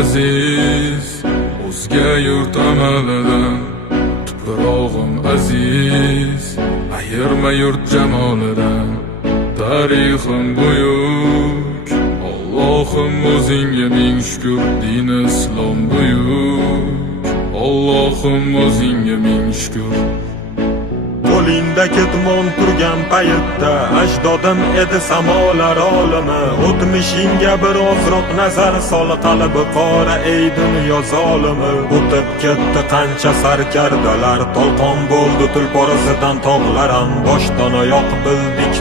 aziz, o'zga yurt amalidan. Tuprog'im aziz, ayirma yurt jamolidan. Tarixim buyuk, Allohim o'zingga ming shukr. Din islom buyuk, Allohim o'zingga ming shukr. Qo'lingda ketmon turgan paytda ajdodim edi samolar olimi. O'tmishingga birozroq nazar sol, qalbi qora ey dunyo zolimi. O'tib ketdi qancha sarkardalar, tolqon bo'ldi tulpor izidan tog'lar ham. Boshdan oyoq bildik